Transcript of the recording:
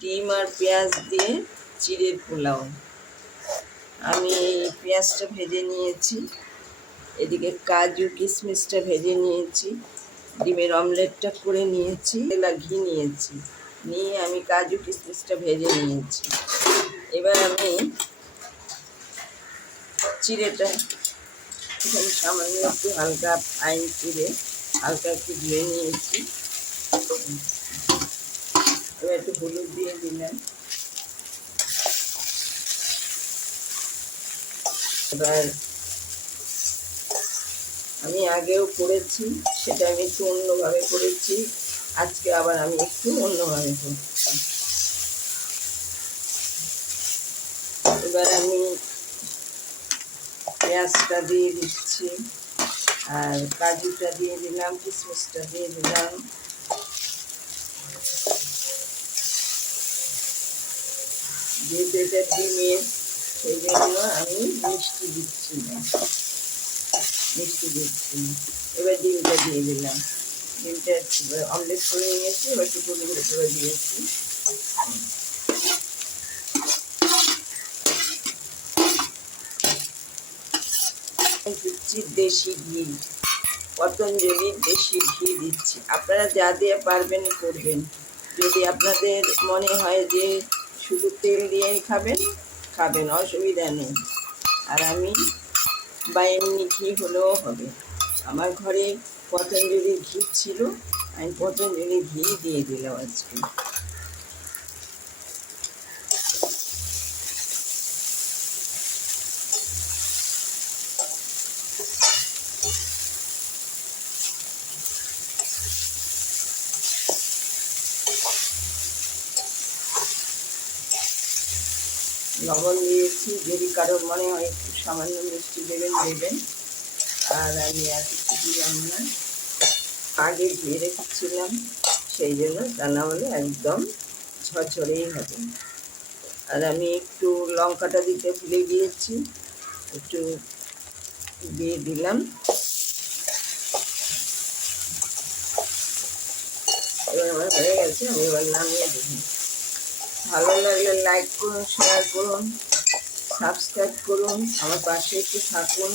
ডিম আর পেঁয়াজ দিয়ে চিড়ের পোলাও। আমি এই পেঁয়াজটা ভেজে নিয়েছি, এদিকে কাজু কিশমিশটা ভেজে নিয়েছি, ডিমের অমলেটটা করে নিয়েছি, ঘি নিয়েছি, নিয়ে আমি কাজু কিশমিশটা ভেজে নিয়েছি। এবার আমি চিড়েটা এখানে সামান্য একটু হালকা ফাইন চিড়ে হালকা একটু ধুয়ে নিয়েছি। এবার একটু হলুদ দিয়ে দিলাম। এবার আমি আগেও করেছি, সেটা আমি একটু অন্যভাবে করেছি, আজকে আবার আমি একটু অন্যভাবে করছি। এবার আমি পেঁয়াজটা দিয়ে দিচ্ছি, আর কাজুটা দিয়ে দিলাম, কিশমিশটা দিয়ে দিলাম। যেহেতু এটা ডিমের, সেই জন্য আমি মিষ্টি দিচ্ছি না। এবার ডিমটা দিয়ে দিলাম, ডিমটা অমলেট করে নিয়েছি, এবার টুকরো করে দিয়েছি। দিচ্ছি দেশি ঘি, পতঞ্জলির দেশি ঘি দিচ্ছি। আপনারা যা দিয়ে পারবেন করবেন। যদি আপনাদের মনে হয় যে শুধু তেল দিয়েই খাবেন, অসুবিধা নেই। আর আমি বা এমনি ঘি হলেও হবে। আমার ঘরে পতঞ্জলির ঘি ছিল, আমি পতঞ্জলির ঘি দিয়ে দিলাম আজকে। লবণ দিয়েছি, যদি কারোর মনে হয় একটু সামান্য মিষ্টি দেবেন। আর আমি আর কিছু দিলাম না, আগে ধুয়ে রেখেছিলাম সেই জন্য, তা না হলে একদম ঝরঝরেই হবে। আর আমি একটু লঙ্কাটা দিতে ভুলে গিয়েছি, একটু দিয়ে দিলাম। এবার আমার হয়ে গেছে, আমি এবার নামিয়ে দেব। ভালো লাগলে লাইক করুন, শেয়ার করুন, সাবস্ক্রাইব করুন, আমার পাশে একটু থাকুন।